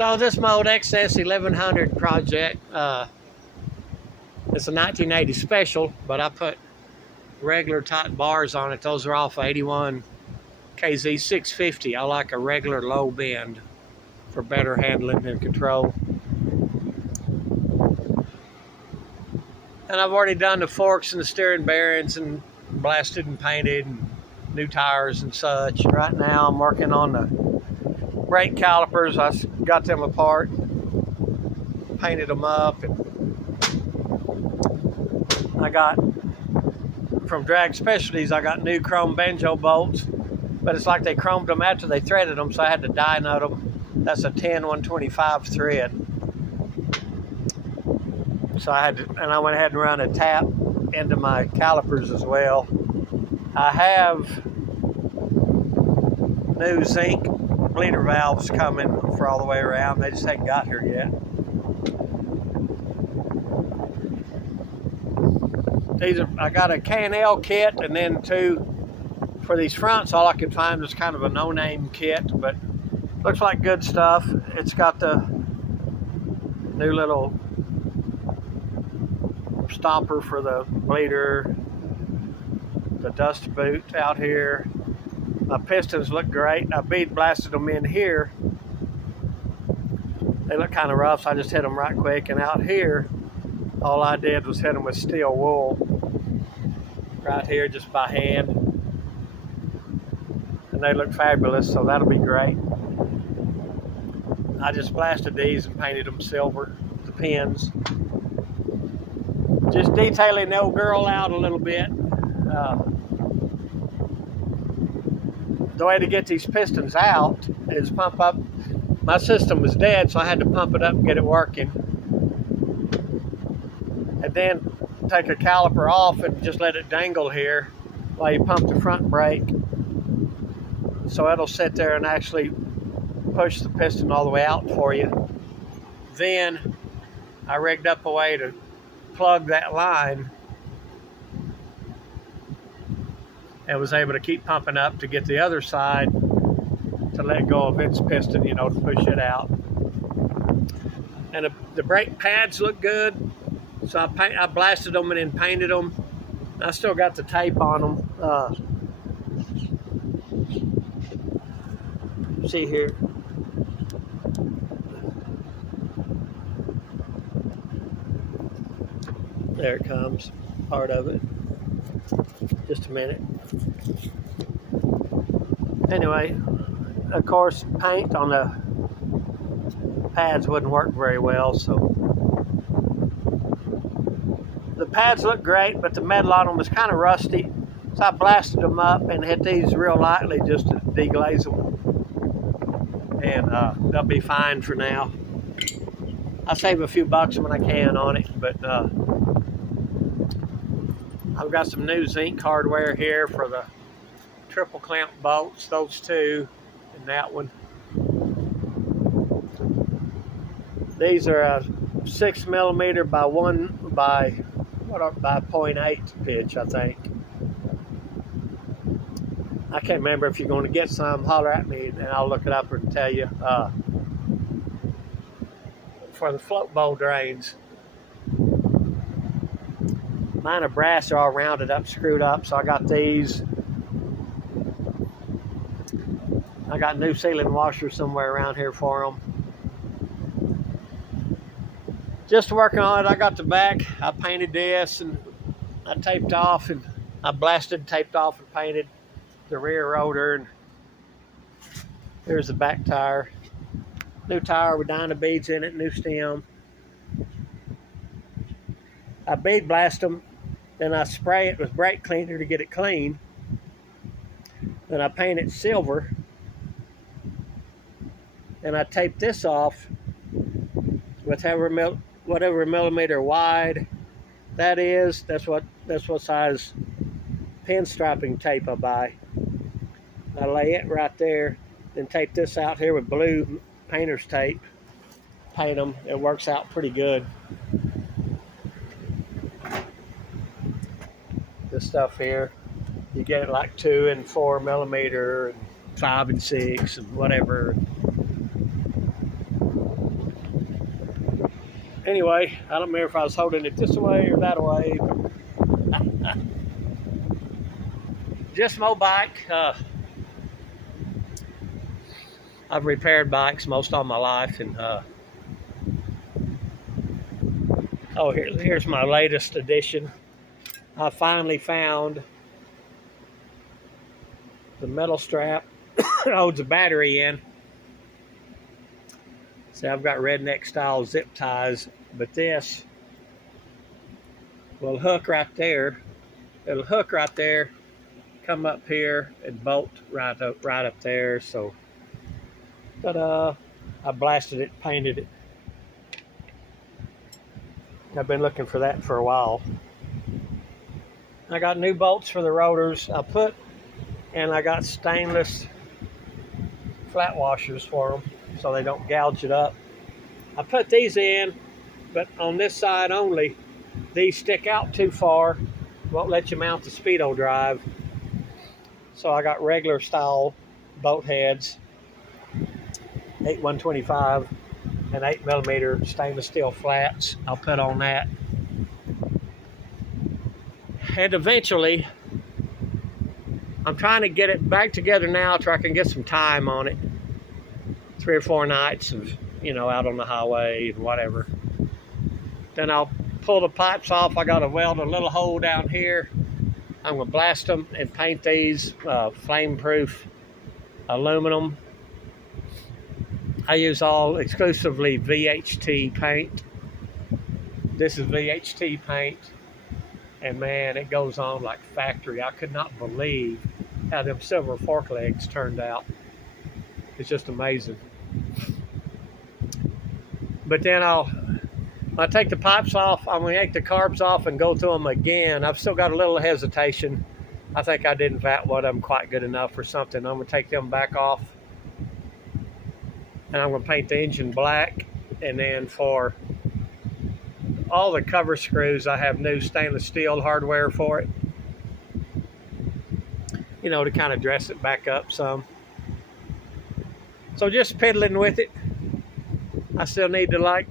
So this is my old XS1100 project. It's a 1980 special, but I put regular tight bars on it. Those are off 81 KZ 650. I like a regular low bend for better handling and control. And I've already done the forks and the steering bearings and blasted and painted and new tires and such. Right now I'm working on the brake calipers. I got them apart, painted them up, and I got from Drag Specialties I got new chrome banjo bolts, but it's like they chromed them after they threaded them, so I had to dyno them. That's a 10-125 thread. So I had to, and I went ahead and run a tap into my calipers as well. I have new zinc bleeder valves coming for all the way around. They just haven't got here yet. I got a K&L kit, and then two for these fronts. All I could find was kind of a no-name kit, but looks like good stuff. It's got the new little stopper for the bleeder, the dust boot out here. My pistons look great. I bead blasted them in here. They look kind of rough, so I just hit them right quick. And out here, all I did was hit them with steel wool right here, just by hand. And they look fabulous, so that'll be great. I just blasted these and painted them silver, the pins. Just detailing the old girl out a little bit. The way to get these pistons out is pump up. My system was dead, so I had to pump it up and get it working. And then take a caliper off and just let it dangle here while you pump the front brake. So it'll sit there and actually push the piston all the way out for you. Then I rigged up a way to plug that line and was able to keep pumping up to get the other side to let go of its piston, you know, to push it out. And the brake pads look good, so I blasted them and then painted them. I still got the tape on them. See here. There it comes, part of it. Just a minute. Anyway, of course, paint on the pads wouldn't work very well, so the pads look great, but the metal on them was kind of rusty, so I blasted them up and hit these real lightly just to deglaze them, and they'll be fine for now. I'll save a few bucks when I can on it, but I've got some new zinc hardware here for the triple clamp bolts, those two, and that one. These are a 6mm by 0.8 pitch, I think. I can't remember. If you're going to get some, holler at me and I'll look it up and tell you. For the float bowl drains. Mine are brass, they're all rounded up, screwed up, so I got these. I got new sealing washers somewhere around here for them. Just working on it. I got the back, I painted this, and I taped off, and I blasted, taped off, and painted the rear rotor, and here's the back tire. New tire with dyno beads in it, new stem. I bead blast them, then I spray it with brake cleaner to get it clean. Then I paint it silver, and I tape this off with whatever millimeter wide that is. That's what size pinstriping tape I buy. I lay it right there, then tape this out here with blue painter's tape. Paint them. It works out pretty good. This stuff here, you get it like 2 and 4 millimeter, and 5 and 6, and whatever. Anyway, I don't remember if I was holding it this way or that way. Just my bike. I've repaired bikes most all my life, and oh, here's my latest edition. I finally found the metal strap that holds a battery in. See, I've got redneck style zip ties, but this will hook right there. It'll hook right there, come up here, and bolt right up there. So, ta-da! I blasted it, painted it. I've been looking for that for a while. I got new bolts for the rotors. And I got stainless flat washers for them so they don't gouge it up. I put these in, but on this side only. These stick out too far, won't let you mount the speedo drive. So I got regular style bolt heads, 8/125 and 8mm stainless steel flats. I'll put on that. And eventually, I'm trying to get it back together now so I can get some time on it. 3 or 4 nights of, out on the highway and whatever. Then I'll pull the pipes off. I got to weld a little hole down here. I'm going to blast them and paint these flame-proof aluminum. I use all exclusively VHT paint. This is VHT paint. And man, it goes on like factory. I could not believe how them silver fork legs turned out. It's just amazing. But then when I take the pipes off, I'm going to take the carbs off and go through them again. I've still got a little hesitation. I think I didn't vat wet them quite good enough or something. I'm going to take them back off. And I'm going to paint the engine black. And then for all the cover screws, I have new stainless steel hardware for it. To kind of dress it back up some. So just piddling with it. I still need to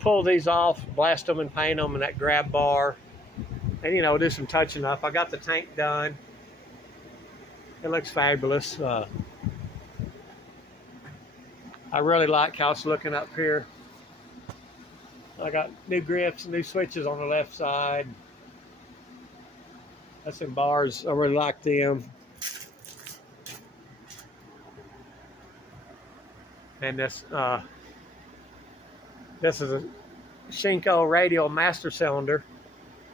pull these off, blast them and paint them, and that grab bar. And do some touching up. I got the tank done. It looks fabulous. I really like how it's looking up here. I got new grips and new switches on the left side. That's some bars. I really like them. And this is a Shinko radial master cylinder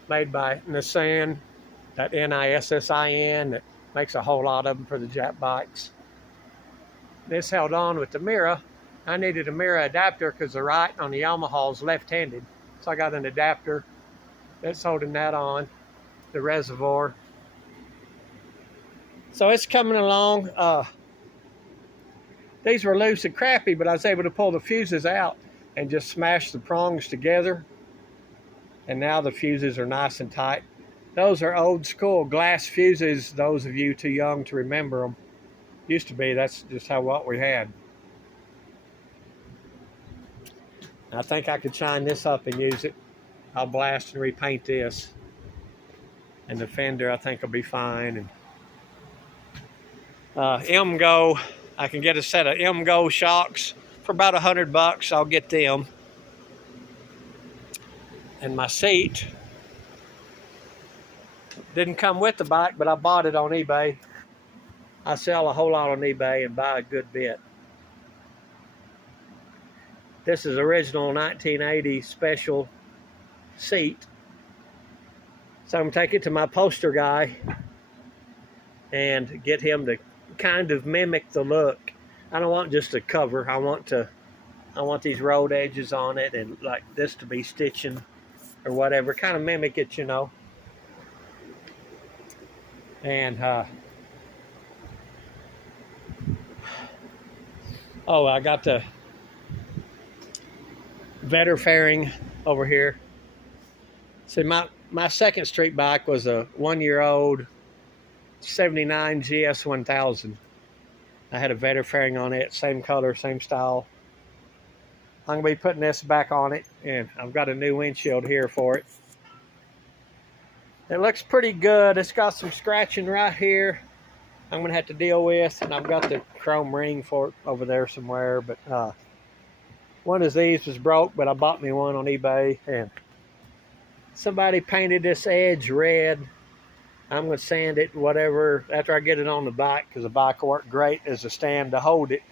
made by Nissan, that Nissin, that makes a whole lot of them for the Jap bikes. This held on with the mirror. I needed a mirror adapter because the right on the Yamaha is left-handed. So I got an adapter that's holding that on, the reservoir. So it's coming along. These were loose and crappy, but I was able to pull the fuses out and just smash the prongs together. And now the fuses are nice and tight. Those are old school glass fuses, those of you too young to remember them. Used to be, that's just what we had. I think I could shine this up and use it. I'll blast and repaint this. And the fender I think will be fine. And M-Go, I can get a set of M-Go shocks for about $100. I'll get them. And my seat didn't come with the bike, but I bought it on eBay. I sell a whole lot on eBay and buy a good bit. This is original 1980 special seat. So I'm going to take it to my poster guy and get him to kind of mimic the look. I don't want just a cover. I want these road edges on it and like this to be stitching or whatever. Kind of mimic it, And oh, I got the Vetter fairing over here. See, my second street bike was a 1-year-old 79 GS1000. I had a Vetter fairing on it, same color, same style. I'm going to be putting this back on it, and I've got a new windshield here for it. It looks pretty good. It's got some scratching right here I'm going to have to deal with, and I've got the chrome ring for it over there somewhere. But one of these was broke, but I bought me one on eBay, and somebody painted this edge red. I'm going to sand it, whatever, after I get it on the bike, because the bike will work great as a stand to hold it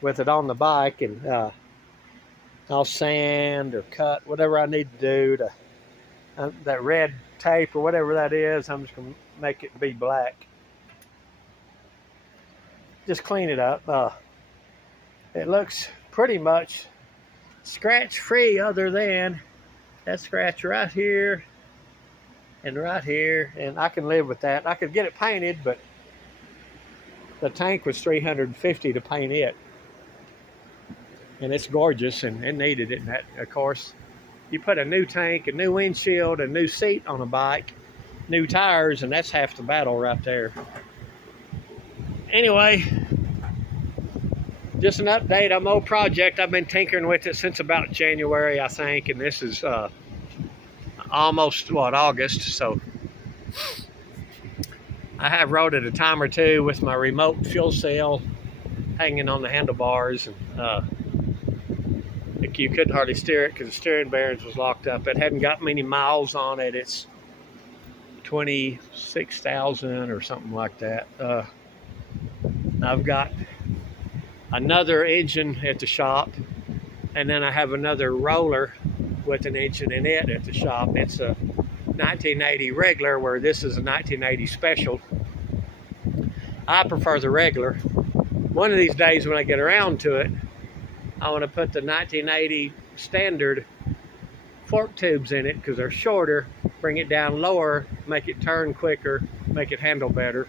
with it on the bike. And I'll sand or cut, whatever I need to do to that red tape or whatever that is. I'm just going to make it be black. Just clean it up. It looks pretty much scratch-free other than that scratch right here and right here, and I can live with that. I could get it painted, but the tank was $350 to paint it, and it's gorgeous, and it needed it. And that, of course, you put a new tank, a new windshield, a new seat on a bike, new tires, and that's half the battle right there. Anyway, just an update on my old project. I've been tinkering with it since about January, I think, and this is almost, August, so I have rode it a time or two with my remote fuel cell hanging on the handlebars, and you couldn't hardly steer it because the steering bearings was locked up. It hadn't got many miles on it. It's 26,000 or something like that. I've got another engine at the shop, and then I have another roller with an engine in it at the shop. It's a 1980 regular, where this is a 1980 special. I prefer the regular. One of these days when I get around to it, I want to put the 1980 standard fork tubes in it because they're shorter, bring it down lower, make it turn quicker, make it handle better.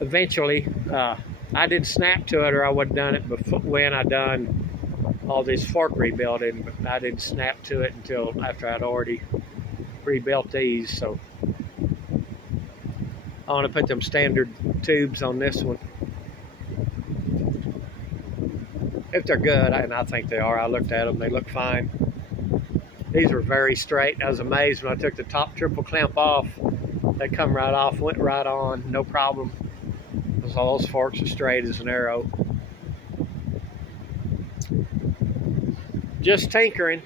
Eventually, I didn't snap to it, or I would have done it before when I done all this fork rebuilding, but I didn't snap to it until after I'd already rebuilt these. So I want to put them standard tubes on this one. If they're good, and I think they are. I looked at them, they look fine. These were very straight. I was amazed when I took the top triple clamp off. They come right off, went right on, no problem. Because all those forks are straight as an arrow. Just tinkering.